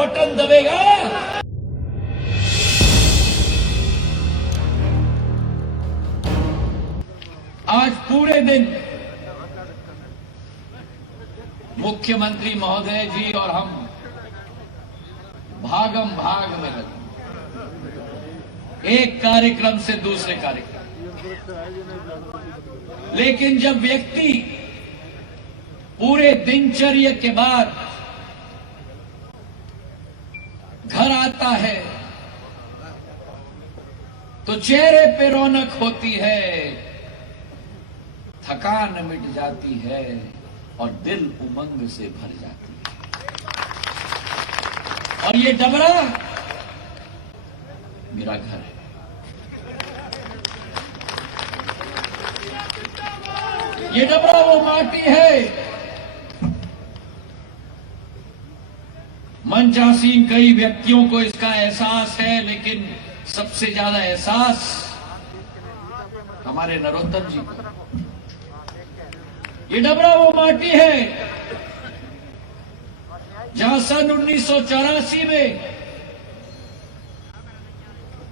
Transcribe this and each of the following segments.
Button दबेगा। आज पूरे दिन मुख्यमंत्री महोदय जी और हम भागम भाग में लगे, एक कार्यक्रम से दूसरे कार्यक्रम। लेकिन जब व्यक्ति पूरे दिनचर्या के बाद घर आता है तो चेहरे पे रौनक होती है, थकान मिट जाती है और दिल उमंग से भर जाती है। और ये डबरा मेरा घर है। ये डबरा वो माटी है। मंचासीन कई व्यक्तियों को इसका एहसास है, लेकिन सबसे ज्यादा एहसास हमारे नरोत्तम जी को। ये डबरा वो माटी है जहां सन 1984 में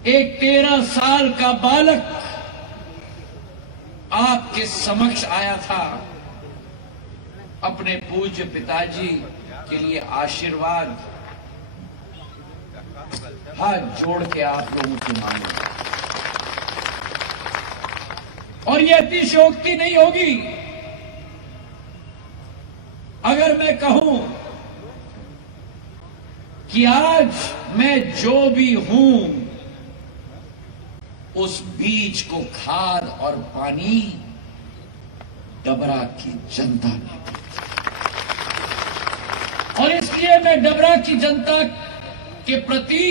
एक 13 साल का बालक आपके समक्ष आया था अपने पूज्य पिताजी के लिए आशीर्वाद हाथ जोड़ के आप लोगों से मांगे। और ये अतिशयोक्ति नहीं होगी अगर मैं कहूं कि आज मैं जो भी हूं उस बीज को खाद और पानी डबरा की जनता ने दी। और इसलिए मैं डबरा की जनता के प्रति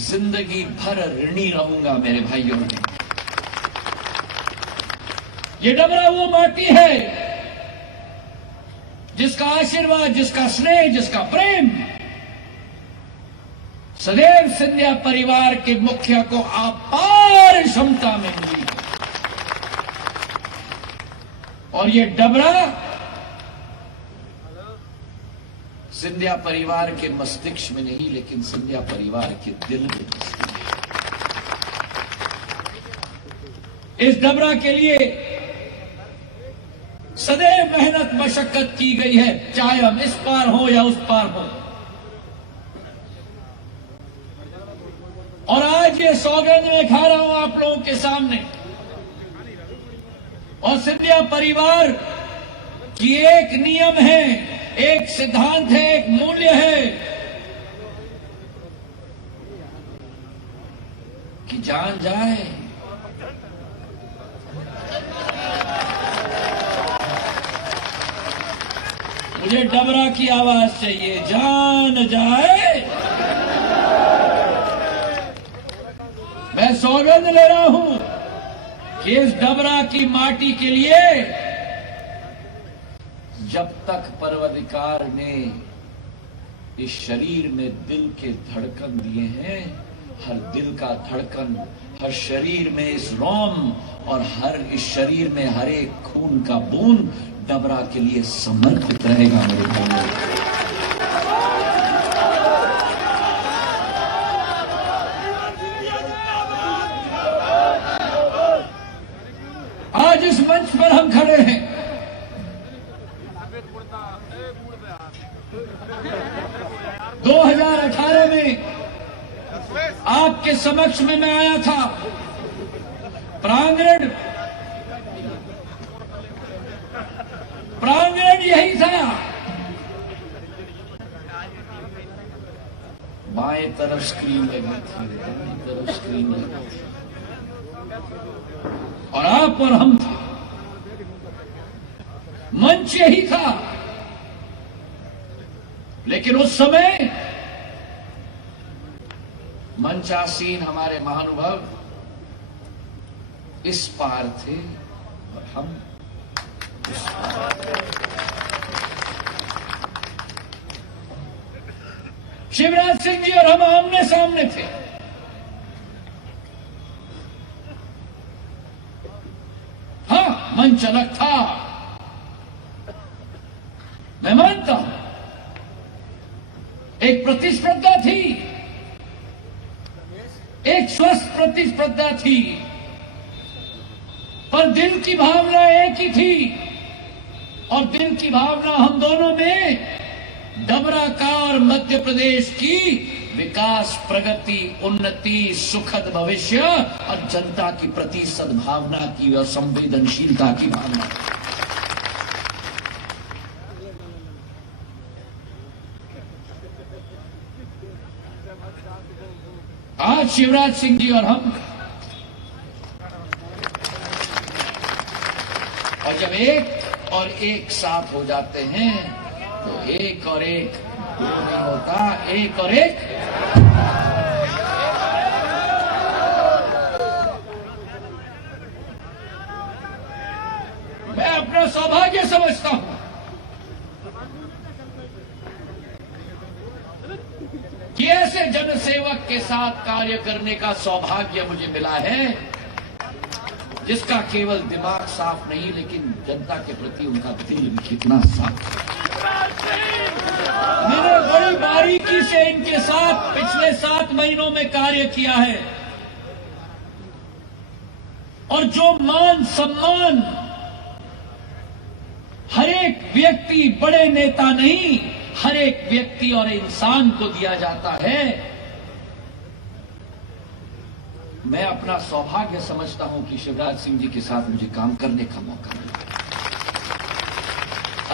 जिंदगी भर ऋणी रहूंगा मेरे भाइयों। ये डबरा वो माटी है जिसका आशीर्वाद, जिसका स्नेह, जिसका प्रेम सदैव सिंधिया परिवार के मुखिया को अपार क्षमता में मिली। और ये डबरा सिंधिया परिवार के मस्तिष्क में नहीं, लेकिन सिंधिया परिवार के दिल में बसती है। इस डबरा के लिए सदैव मेहनत मशक्कत की गई है, चाहे हम इस पार हो या उस पार हो। और आज ये सौगंध मैं खा रहा हूं आप लोगों के सामने। और सिंधिया परिवार की एक नियम है, एक सिद्धांत है, एक मूल्य है कि जान जाए मुझे डबरा की आवाज चाहिए, जान जाए। मैं सौगंध ले रहा हूं कि इस डबरा की माटी के लिए जब तक परवरदिगार ने इस शरीर में दिल के धड़कन दिए हैं, हर दिल का धड़कन, हर शरीर में इस रोम और हर इस शरीर में हर एक खून का बूंद डबरा के लिए समर्पित रहेगा मेरे भाइयों। आज इस मंच पर हम खड़े हैं, दो 2018 में आपके समक्ष में मैं आया था। प्रांगण यही था। बाएं तरफ स्क्रीन लगी थी, दाएं तरफ स्क्रीन लगी थी, और आप और हम थे। मंच यही था। लेकिन उस समय मंचासीन हमारे महानुभाव इस पार थे और हम उस पार। शिवराज सिंह जी और हम आमने सामने थे। हाँ, मंच अलग था, मैं मानता हूं। एक प्रतिस्पर्धा थी, एक स्वस्थ प्रतिस्पर्धा थी, पर दिल की भावना एक ही थी। और दिल की भावना हम दोनों में डबरा का और मध्य प्रदेश की विकास, प्रगति, उन्नति, सुखद भविष्य और जनता की प्रति सद्भावना की और संवेदनशीलता की भावना। आज शिवराज सिंह जी और हम, और जब एक और एक साथ हो जाते हैं तो एक और एक नहीं होता, एक और एक। मैं अपना सौभाग्य समझता हूं कि ऐसे जनसेवक के साथ कार्य करने का सौभाग्य मुझे मिला है, जिसका केवल दिमाग साफ नहीं लेकिन जनता के प्रति उनका दिल भी कितना साफ। मैंने बड़ी बारीकी से इनके साथ पिछले 7 महीनों में कार्य किया है, और जो मान सम्मान हर एक व्यक्ति, बड़े नेता नहीं, हर एक व्यक्ति और इंसान को दिया जाता है, मैं अपना सौभाग्य समझता हूं कि शिवराज सिंह जी के साथ मुझे काम करने का मौका मिला।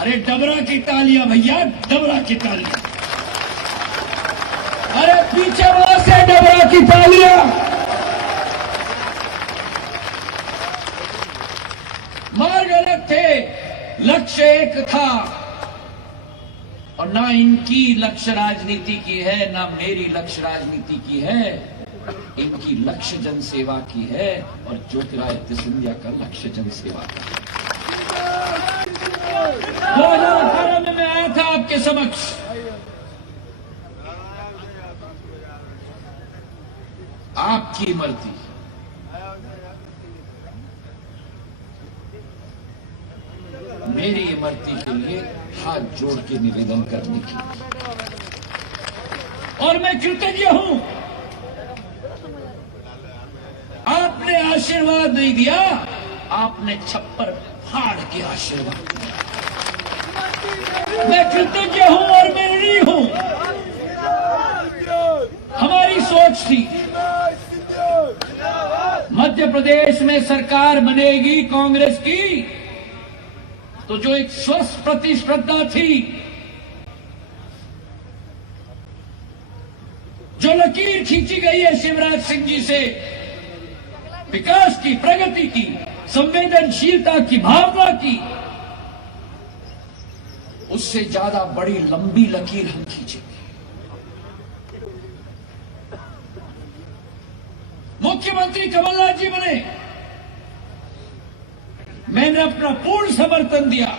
अरे डबरा की तालियां भैया, डबरा की तालियां। अरे पीछे वहां से डबरा की तालियां। मार्ग अलग थे, लक्ष्य एक था, और ना इनकी लक्ष्य राजनीति की है, ना मेरी लक्ष्य राजनीति की है। इनकी लक्ष्य जनसेवा की है और ज्योतिरादित्य सिंधिया का लक्ष्य जनसेवा का है। 2018 में मैं आया था आपके समक्ष, आपकी इमरती, मेरी इमरती के लिए हाथ जोड़ के निवेदन करने की, और मैं कृतज्ञ हूं। आपने आशीर्वाद नहीं दिया, आपने छप्पर फाड़ के आशीर्वाद दिया। मैं कृतज्ञ हूं और मैं ऋणी हूं। हमारी सोच थी मध्य प्रदेश में सरकार बनेगी कांग्रेस की, तो जो एक स्वस्थ प्रतिस्पर्धा थी, जो लकीर खींची गई है शिवराज सिंह जी से, विकास की, प्रगति की, संवेदनशीलता की, भावना की, उससे ज्यादा बड़ी लंबी लकीर हम खींचेंगे। मुख्यमंत्री कमलनाथ जी बने, मैंने अपना पूर्ण समर्थन दिया।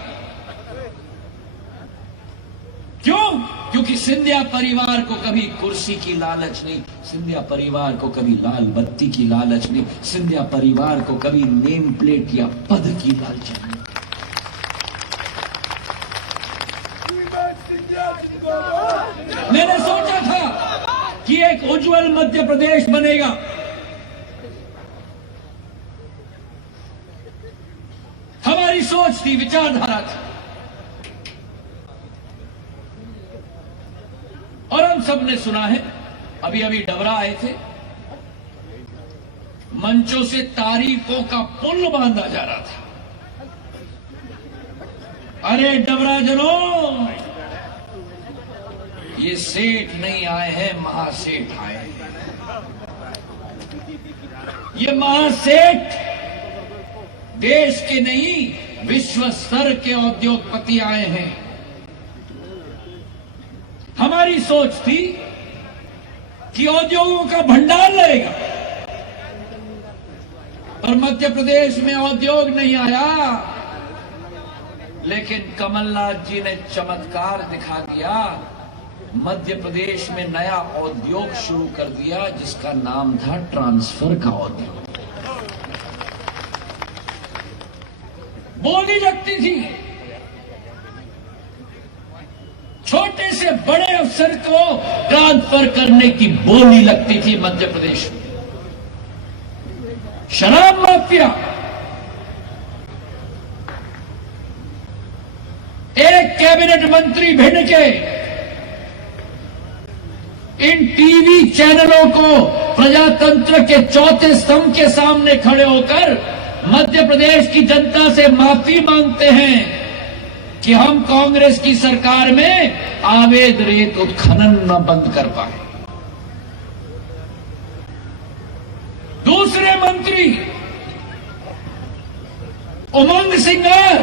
क्यों? क्योंकि सिंधिया परिवार को कभी कुर्सी की लालच नहीं, सिंधिया परिवार को कभी लाल बत्ती की लालच नहीं, सिंधिया परिवार को कभी नेम प्लेट या पद की लालच नहीं। मैंने सोचा था कि एक उज्जवल मध्य प्रदेश बनेगा। हमारी सोच थी, विचारधारा थी, और हम सब ने सुना है। अभी अभी डबरा आए थे, मंचों से तारीफों का पुल बांधा जा रहा था। अरे डबरा जनों, ये सेठ नहीं आए हैं, महासेठ आए हैं। ये महासेठ देश के नहीं, विश्व स्तर के उद्योगपति आए हैं। हमारी सोच थी कि उद्योगों का भंडार रहेगा, और मध्य प्रदेश में उद्योग नहीं आया। लेकिन कमलनाथ जी ने चमत्कार दिखा दिया, मध्य प्रदेश में नया उद्योग शुरू कर दिया, जिसका नाम था ट्रांसफर का उद्योग। बोली लगती थी, छोटे से बड़े अफसर को ट्रांसफर करने की बोली लगती थी मध्य प्रदेश में। शराब माफिया, एक कैबिनेट मंत्री भिन्न के इन टीवी चैनलों को प्रजातंत्र के चौथे स्तंभ के सामने खड़े होकर मध्य प्रदेश की जनता से माफी मांगते हैं कि हम कांग्रेस की सरकार में अवैध रेत उत्खनन न बंद कर पाए। दूसरे मंत्री उमंग सिंगार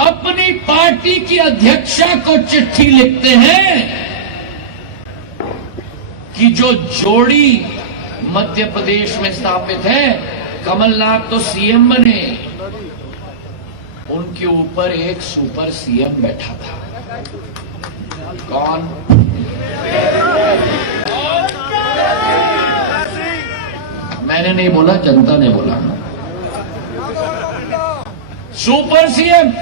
अपनी पार्टी की अध्यक्षा को चिट्ठी लिखते हैं कि जो जोड़ी मध्य प्रदेश में स्थापित है, कमलनाथ तो सीएम बने, उनके ऊपर एक सुपर सीएम बैठा था। कौन? मैंने नहीं बोला, जनता ने बोला। Super CM.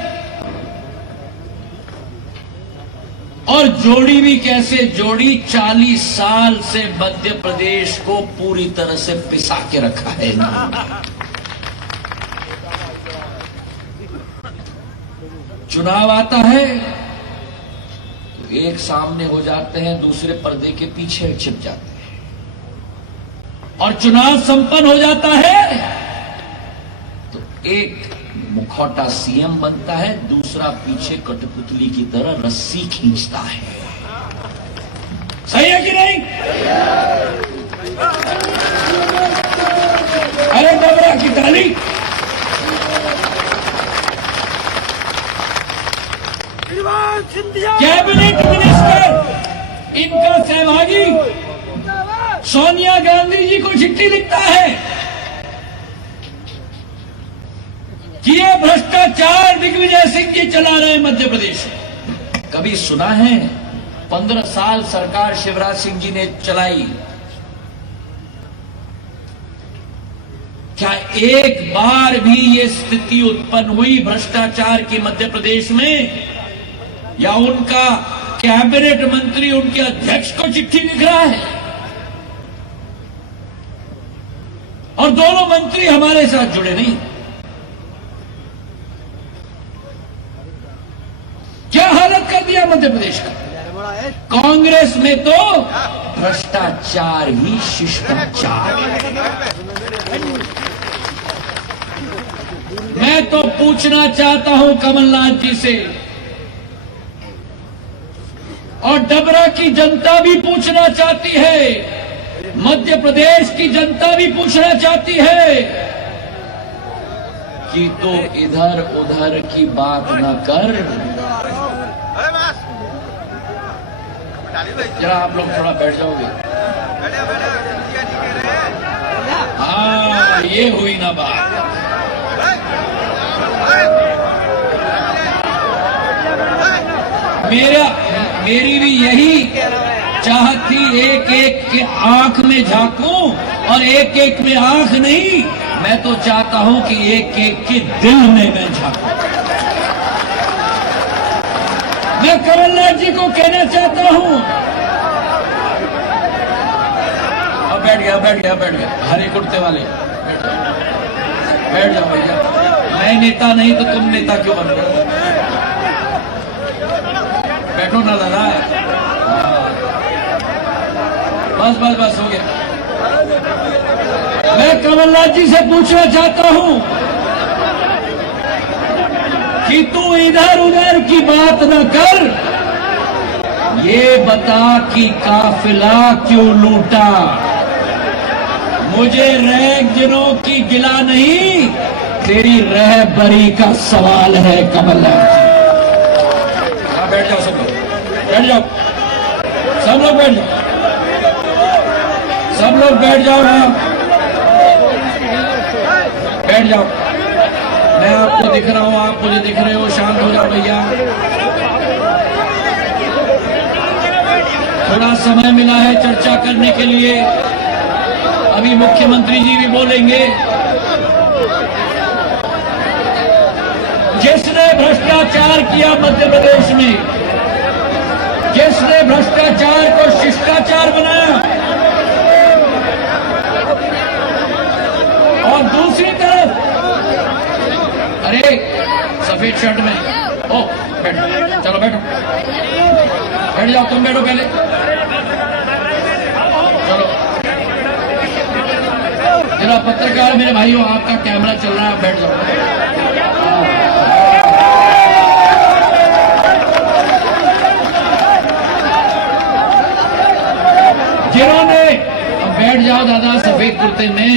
और जोड़ी भी कैसे जोड़ी? 40 साल से मध्य प्रदेश को पूरी तरह से पिसा के रखा है ना। चुनाव आता है तो एक सामने हो जाते हैं, दूसरे पर्दे के पीछे छिप जाते हैं, और चुनाव संपन्न हो जाता है तो एक मुखौटा सीएम बनता है, दूसरा पीछे कठपुतली की तरह रस्सी खींचता है। सही है कि नहीं? अरे डबरा की ताली। कैबिनेट मिनिस्टर इनका सहभागी सोनिया गांधी जी को चिट्ठी लिखता है कि ये भ्रष्टाचार दिग्विजय सिंह जी चला रहे हैं मध्य प्रदेश में। कभी सुना है? 15 साल सरकार शिवराज सिंह जी ने चलाई, क्या एक बार भी ये स्थिति उत्पन्न हुई भ्रष्टाचार की मध्य प्रदेश में? या उनका कैबिनेट मंत्री उनके अध्यक्ष को चिट्ठी लिख रहा है और दोनों मंत्री हमारे साथ जुड़े नहीं? क्या हालत कर दिया मध्य प्रदेश का? कांग्रेस में तो भ्रष्टाचार ही शिष्टाचार है। मैं तो पूछना चाहता हूं कमलनाथ जी से, और डबरा की जनता भी पूछना चाहती है, मध्य प्रदेश की जनता भी पूछना चाहती है कि तो इधर उधर की बात न कर। जरा आप लोग थोड़ा बैठ जाओगे? हाँ, ये हुई ना बात। मेरी भी यही चाहत थी, एक एक के आंख में झांकूं, और एक एक में आंख नहीं, मैं तो चाहता हूं कि एक एक के दिल में मैं झांकूं। मैं कमलनाथ जी को कहना चाहता हूं, अब बैठ गया हरे कुर्ते वाले, बैठ जाओ भैया। मैं नेता नहीं तो तुम नेता क्यों बन रहे हो? बैठो ना दादा। बस हो गया। मैं कमलनाथ जी से पूछना चाहता हूं कि तू इधर उधर की बात न कर, ये बता कि काफिला क्यों लूटा? मुझे रैगजनों की गिला नहीं, तेरी रहबरी का सवाल है कमलनाथ जी। बैठ जाओ सब लोग, बैठ जाओ, सब लोग बैठ जाओ, सब लोग बैठ जाओ ना, बैठ जाओ। मैं आपको दिख रहा हूं, आप मुझे दिख रहे हो, शांत हो जाओ भैया। थोड़ा समय मिला है चर्चा करने के लिए, अभी मुख्यमंत्री जी भी बोलेंगे, जिसने भ्रष्टाचार किया मध्य प्रदेश में, जिसने भ्रष्टाचार को शिष्टाचार बनाया, और दूसरी तरफ अरे सफेद शर्ट में, ओ बैठो, चलो बैठो, बैठ जाओ, तुम बैठो पहले, चलो जरा पत्रकार मेरे भाइयों, आपका कैमरा चल रहा है, बैठ जाओ। जिन्होंने, अब बैठ जाओ दादा सफेद कुर्ते में,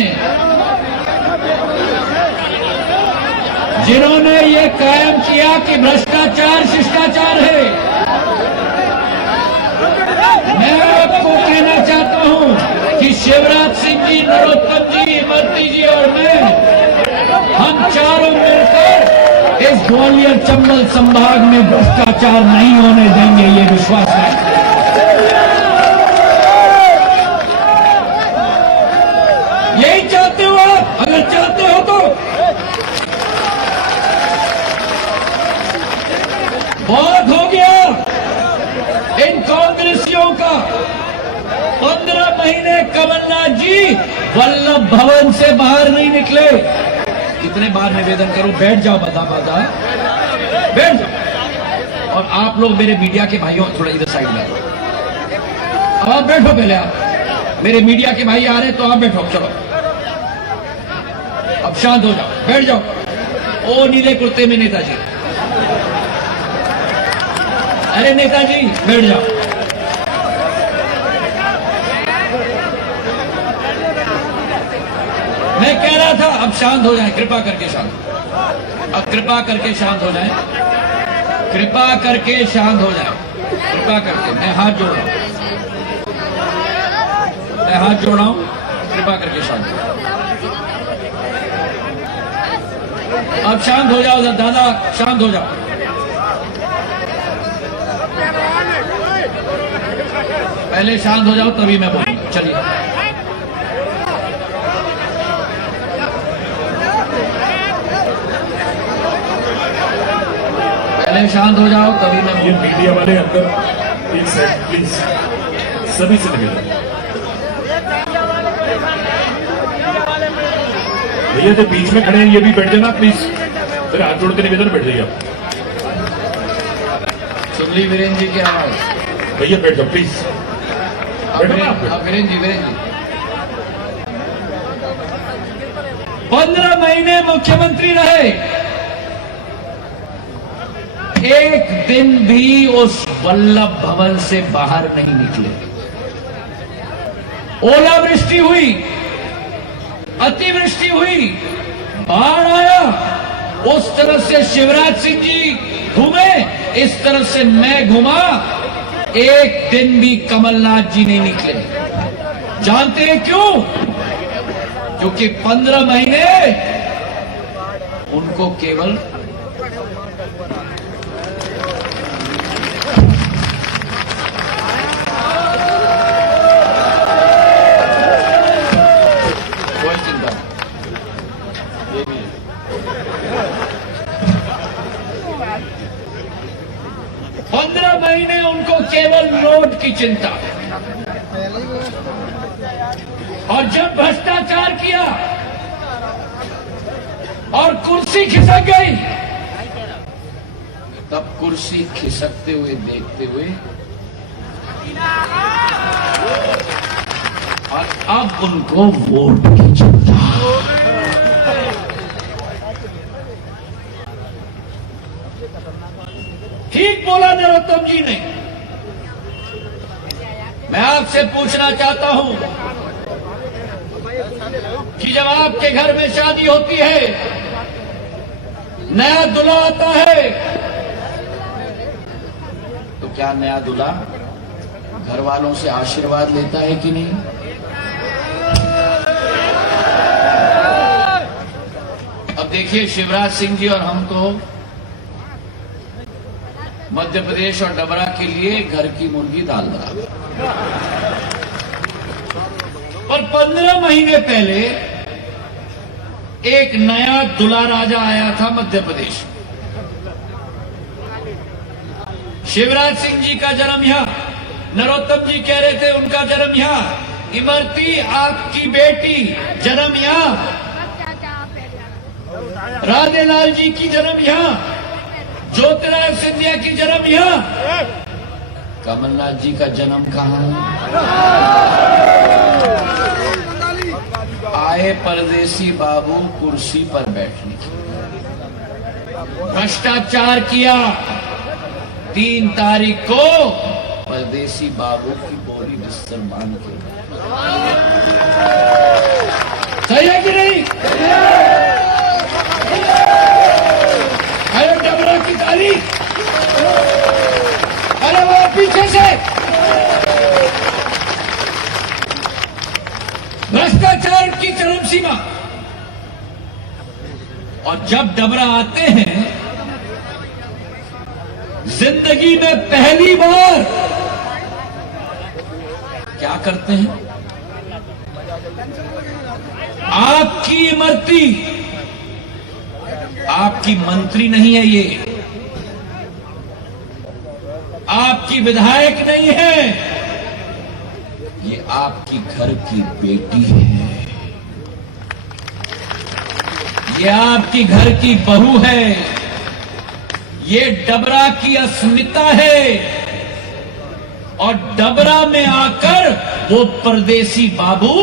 जिन्होंने ये कायम किया कि भ्रष्टाचार शिष्टाचार है, मैं आपको कहना चाहता हूं कि शिवराज सिंह जी, नरोत्तम जी, इमरती जी और मैं, हम चारों मिलकर इस ग्वालियर चंबल संभाग में भ्रष्टाचार नहीं होने देंगे, ये विश्वास है। यही चाहते हो आप? अगर चाहते हो तो बहुत हो गया इन कांग्रेसियों का। 15 महीने कमलनाथ जी वल्लभ भवन से बाहर नहीं निकले। कितने बार निवेदन करूं, बैठ जाओ बता बैठ जाओ। और आप लोग मेरे मीडिया के भाइयों, थोड़ा इधर साइड में, अब आप बैठो पहले, आप मेरे मीडिया के भाई आ रहे हैं तो आप बैठो, चलो अब शांत हो जाओ, बैठ जाओ। ओ नीले कुर्ते में नेताजी, अरे नेताजी बैठ जाओ। मैं कह रहा था अब शांत हो जाए, कृपा करके शांत, अब कृपा करके शांत हो जाए, कृपा करके शांत हो जाए, कृपा करके। मैं हाथ जोड़ रहा हूं, मैं हाथ जोड़ रहा हूं, कृपा करके शांत हो। अब शांत हो जाओ दादा, शांत हो जाओ। पहले शांत हो जाओ तभी मैं बोलूंगा, चलिए। पहले शांत हो जाओ तभी मैं ये मीडिया वाले अंदर एक सेकंड प्लीज, सभी से निवेदन। भैया जो बीच में खड़े हैं ये भी बैठ जाना प्लीज, फिर हाथ जोड़ के निवेदन, बैठ जाइए आप। सुन ली वीरेंद्र जी की आवाज, भैया बैठ जाओ प्लीज, वीरेंद्र जी 15 महीने मुख्यमंत्री रहे, एक दिन भी उस वल्लभ भवन से बाहर नहीं निकले। ओलावृष्टि हुई, अतिवृष्टि हुई, बाढ़ आया, उस तरफ से शिवराज सिंह जी घूमे, इस तरफ से मैं घूमा, एक दिन भी कमलनाथ जी नहीं निकले। जानते हैं क्यों? क्योंकि 15 महीने उनको केवल कोई चिंता ये भी 15 महीने उनको केवल नोट की चिंता, और जब भ्रष्टाचार किया और कुर्सी खिसक गई, तब कुर्सी खिसकते हुए देखते हुए और अब उनको वोट की चिंता। ठीक बोला नरोत्तम जी ने। मैं आपसे पूछना चाहता हूं कि जब आपके घर में शादी होती है, नया दूल्हा आता है, तो क्या नया दूल्हा घर वालों से आशीर्वाद लेता है कि नहीं? अब देखिए, शिवराज सिंह जी और हम तो मध्य प्रदेश और डबरा के लिए घर की मुर्गी दाल बराबर। और 15 महीने पहले एक नया दूल्हा राजा आया था मध्य प्रदेश। शिवराज सिंह जी का जन्म यहाँ, नरोत्तम जी कह रहे थे उनका जन्म यहाँ, इमरती आपकी बेटी जन्म यहाँ, राधेलाल जी की जन्म यहाँ, ज्योतिरादित्य सिंधिया की जन्म यहाँ, कमलनाथ जी का जन्म कहाँ? आए परदेसी बाबू कुर्सी पर बैठने की, भ्रष्टाचार किया, 3 तारीख को परदेसी बाबू की बोली बिस्तर मान के, सही है कि नहीं? अरे डबरा की तारीख, अरे वो पीछे से भ्रष्टाचार की चरम सीमा। और जब डबरा आते हैं जिंदगी में पहली बार क्या करते हैं? आपकी इमरती, आपकी मंत्री नहीं है ये, आपकी विधायक नहीं है, ये आपकी घर की बेटी है, ये आपकी घर की बहू है, ये डबरा की अस्मिता है। और डबरा में आकर वो परदेसी बाबू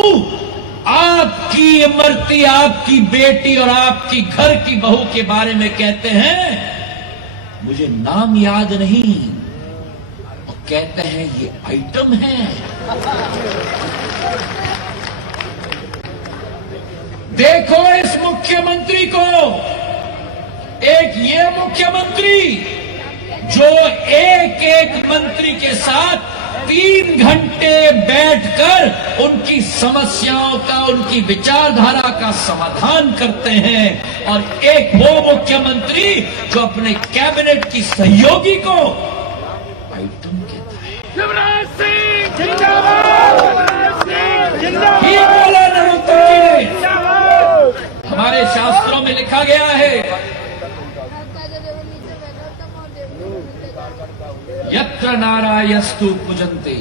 आपकी इमरती, आपकी बेटी और आपकी घर की बहू के बारे में कहते हैं मुझे नाम याद नहीं, और कहते हैं ये आइटम है। देखो इस मुख्यमंत्री को, एक ये मुख्यमंत्री जो एक एक मंत्री के साथ 3 घंटे बैठकर उनकी समस्याओं का, उनकी विचारधारा का समाधान करते हैं, और एक वो मुख्यमंत्री जो अपने कैबिनेट की सहयोगी को आइटम कहता है। शिवराज सिंह जिंदाबाद, ये बोला नरोत्तम जी ने। हमारे शास्त्रों में लिखा गया है, यत्र नारायस्तु पूजन्ते,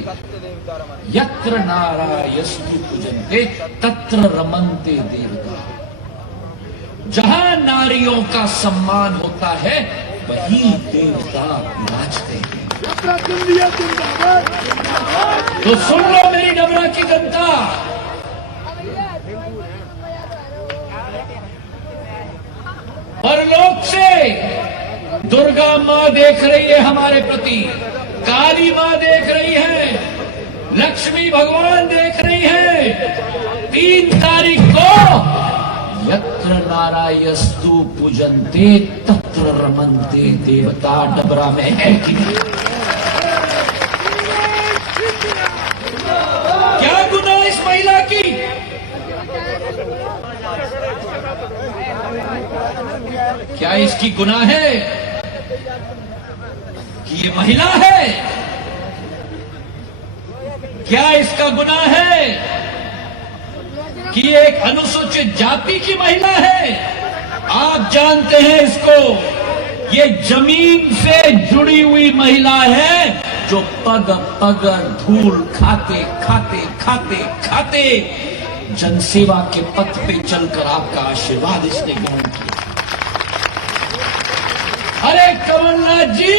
यत्र नारायस्तु पूजन्ते तत्र रमन्ते देवता। जहां नारियों का सम्मान होता है वहीं देवता विराजते हैं। तो सुन लो मेरी डबरा की जनता, परलोक से दुर्गा मां देख रही है हमारे प्रति, काली मां देख रही है, लक्ष्मी भगवान देख रही है। 3 तारीख को यत्र नारायस्तु पूजन्ते तत्र रमन्ते देवता डबरा में है कि नहीं? क्या गुनाह इस महिला की? क्या इसकी गुनाह है कि ये महिला है? क्या इसका गुनाह है कि ये एक अनुसूचित जाति की महिला है? आप जानते हैं इसको, ये जमीन से जुड़ी हुई महिला है जो पग पग धूल खाते खाते खाते खाते जनसेवा के पथ पे चलकर आपका आशीर्वाद इसने ग्रहण किया। अरे कमलनाथ जी,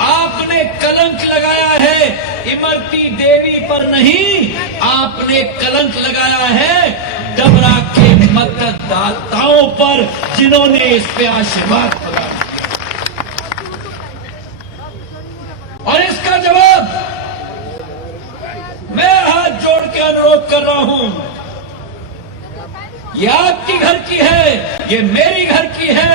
आपने कलंक लगाया है इमरती देवी पर नहीं, आपने कलंक लगाया है डबरा के मतदाताओं पर, जिन्होंने इस पे आशीर्वाद प्रदान किया। और इसका जवाब मैं हाथ जोड़ के अनुरोध कर रहा हूं, ये आपकी घर की है, ये मेरी घर की है,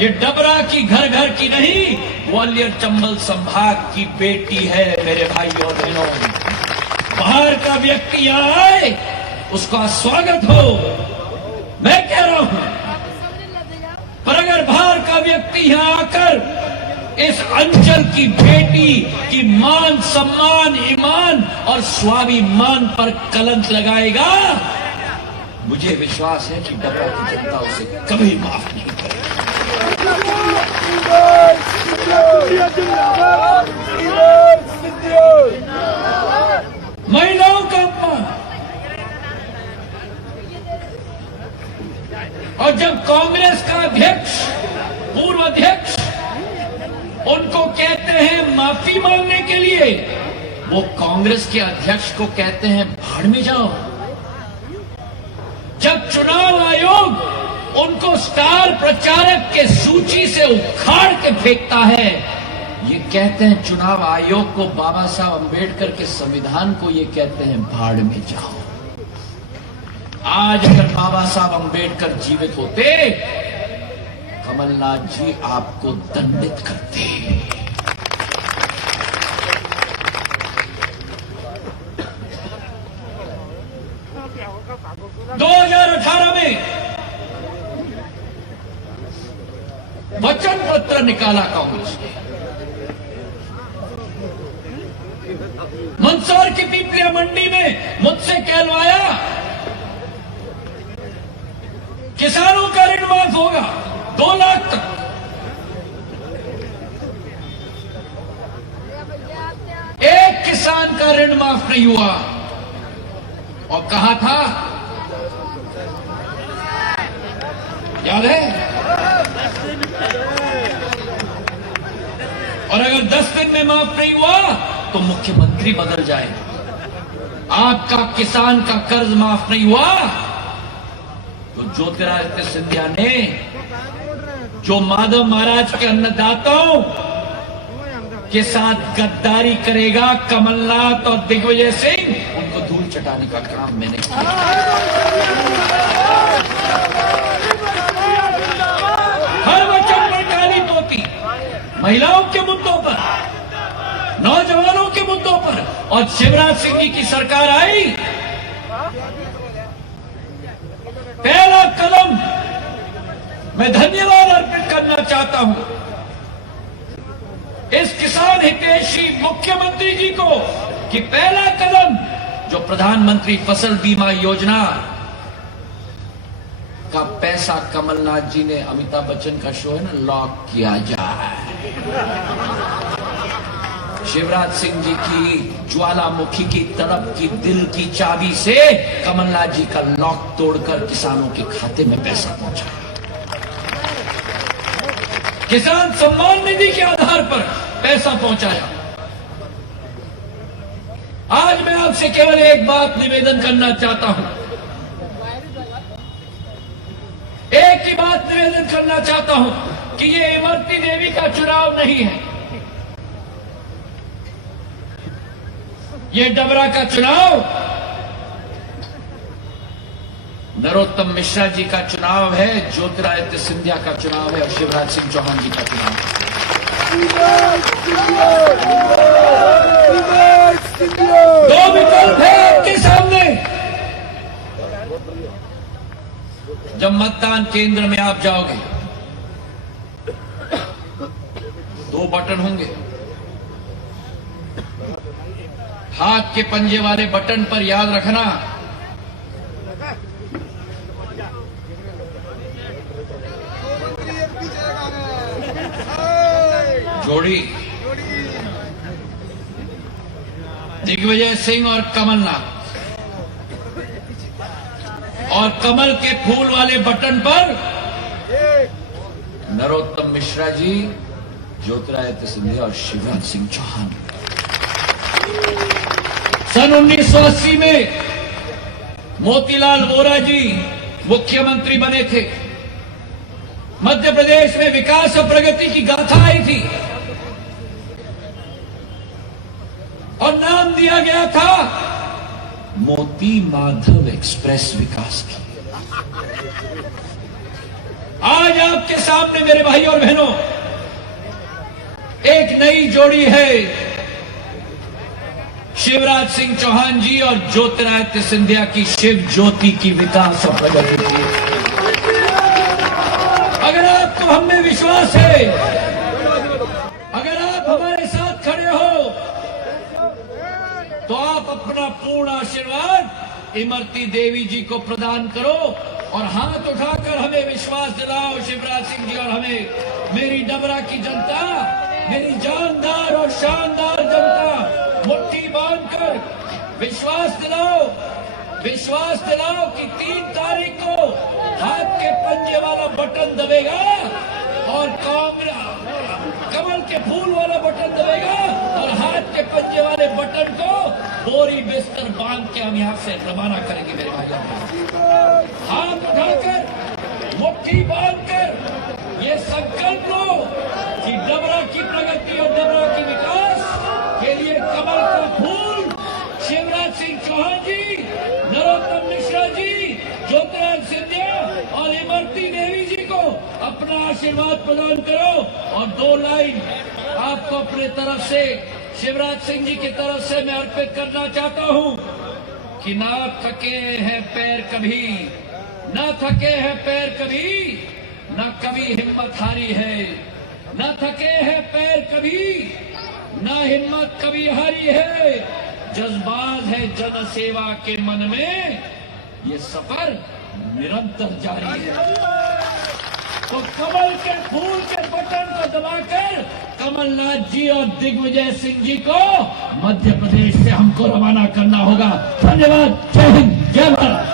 ये डबरा की घर घर की नहीं, ग्वालियर चंबल संभाग की बेटी है। मेरे भाई और बहनों, बाहर का व्यक्ति यहां आए उसका स्वागत हो, मैं कह रहा हूं, पर अगर बाहर का व्यक्ति यहां आकर इस अंचल की बेटी की मान सम्मान, ईमान और स्वाभिमान पर कलंक लगाएगा, मुझे विश्वास है कि डबरा की जनता उसे कभी माफ नहीं करेगी। महिलाओं का अपमान। और जब कांग्रेस का अध्यक्ष, पूर्व अध्यक्ष, उनको कहते हैं माफी मांगने के लिए, वो कांग्रेस के अध्यक्ष को कहते हैं भाड़ में जाओ। जब चुनाव आयोग उनको स्टार प्रचारक के सूची से उखाड़ के फेंकता है, ये कहते हैं चुनाव आयोग को, बाबा साहब अंबेडकर के संविधान को ये कहते हैं भाड़ में जाओ। आज अगर बाबा साहब अंबेडकर जीवित होते, कमलनाथ जी आपको दंडित करते। 2018 में वचन पत्र निकाला कांग्रेस ने। मंदसौर की पीपलिया मंडी में मुझसे कहलवाया किसानों का ऋण माफ होगा 2 लाख तक। एक किसान का ऋण माफ नहीं हुआ। और कहा था, याद है? और अगर 10 दिन में माफ नहीं हुआ तो मुख्यमंत्री बदल जाएगा। आपका किसान का कर्ज माफ नहीं हुआ तो ज्योतिरादित्य सिंधिया ने, जो माधव महाराज के अन्नदाताओं के साथ गद्दारी करेगा, कमलनाथ और दिग्विजय सिंह, उनको धूल चटाने का काम मैंने किया। हर वचन पर काली पोती, महिलाओं के मुद्दों पर, नौजवानों के मुद्दों पर। और शिवराज सिंह जी की सरकार आई, पहला कदम मैं धन्यवाद अर्पित करना चाहता हूं इस किसान हितैषी मुख्यमंत्री जी को कि पहला कदम जो प्रधानमंत्री फसल बीमा योजना का पैसा कमलनाथ जी ने, अमिताभ बच्चन का शो है ना, लॉक किया जाए। शिवराज सिंह जी की ज्वालामुखी की तड़प की दिल की चाबी से कमलनाथ जी का लॉक तोड़कर किसानों के खाते में पैसा पहुंचाया। किसान सम्मान निधि के आधार पर पैसा पहुंचाया। आज मैं आपसे केवल एक बात निवेदन करना चाहता हूं, एक ही बात निवेदन करना चाहता हूं कि ये इमरती देवी का चुनाव नहीं है, ये डबरा का चुनाव नरोत्तम मिश्रा जी का चुनाव है, ज्योतिरादित्य सिंधिया का चुनाव है और शिवराज सिंह चौहान जी का चुनाव है। दो विकल्प है आपके सामने। जब मतदान केंद्र में आप जाओगे, 2 बटन होंगे। हाथ के पंजे वाले बटन पर याद रखना, जोड़ी दिग्विजय सिंह और कमलनाथ, और कमल के फूल वाले बटन पर नरोत्तम मिश्रा जी, ज्योतिरादित्य सिंधिया और शिवराज सिंह चौहान। सन 1980 में मोतीलाल वोरा जी मुख्यमंत्री बने थे। मध्य प्रदेश में विकास और प्रगति की गाथा आई थी और नाम दिया गया था मोती माधव एक्सप्रेस विकास की। आज आपके सामने मेरे भाई और बहनों, एक नई जोड़ी है, शिवराज सिंह चौहान जी और ज्योतिरादित्य सिंधिया की शिव ज्योति की विकास और प्रगति की। अगर आपको हम में विश्वास है, अगर आप हमारे साथ खड़े हो, तो आप अपना पूर्ण आशीर्वाद इमरती देवी जी को प्रदान करो और हाथ उठाकर हमें विश्वास दिलाओ, शिवराज सिंह जी और हमें, मेरी डबरा की जनता, मेरी जानदार और शानदार जनता, मुट्ठी बांधकर विश्वास दिलाओ कि 3 तारीख को हाथ के पंजे वाला बटन दबेगा और कमल के फूल वाला बटन दबेगा और हाथ के पंजे वाले बटन को बोरी बिस्तर बांध के हम यहां से रवाना करेंगे। मेरे भाइयों, हाथ उठाकर मुट्ठी बांधकर ये संकल्प लो कि डबरा की प्रगति और डबरा के विकास के लिए कमल का फूल शिवराज सिंह चौहान जी, नरोत्तम मिश्रा जी, ज्योतिराज सिंधिया और इमरती देवी जी को अपना आशीर्वाद प्रदान करो। और 2 लाइन आपको अपने तरफ से, शिवराज सिंह जी की तरफ से मैं अर्पित करना चाहता हूं कि ना थके हैं पैर कभी, ना थके हैं पैर कभी, ना कभी हिम्मत हारी है, ना थके हैं पैर कभी, ना हिम्मत कभी हारी है, जज्बात है जन सेवा के मन में, ये सफर निरंतर जारी है। तो कमल के फूल के बटन को दबाकर कमलनाथ जी और दिग्विजय सिंह जी को मध्य प्रदेश से हमको रवाना करना होगा। धन्यवाद। जय हिंद, जय भारत।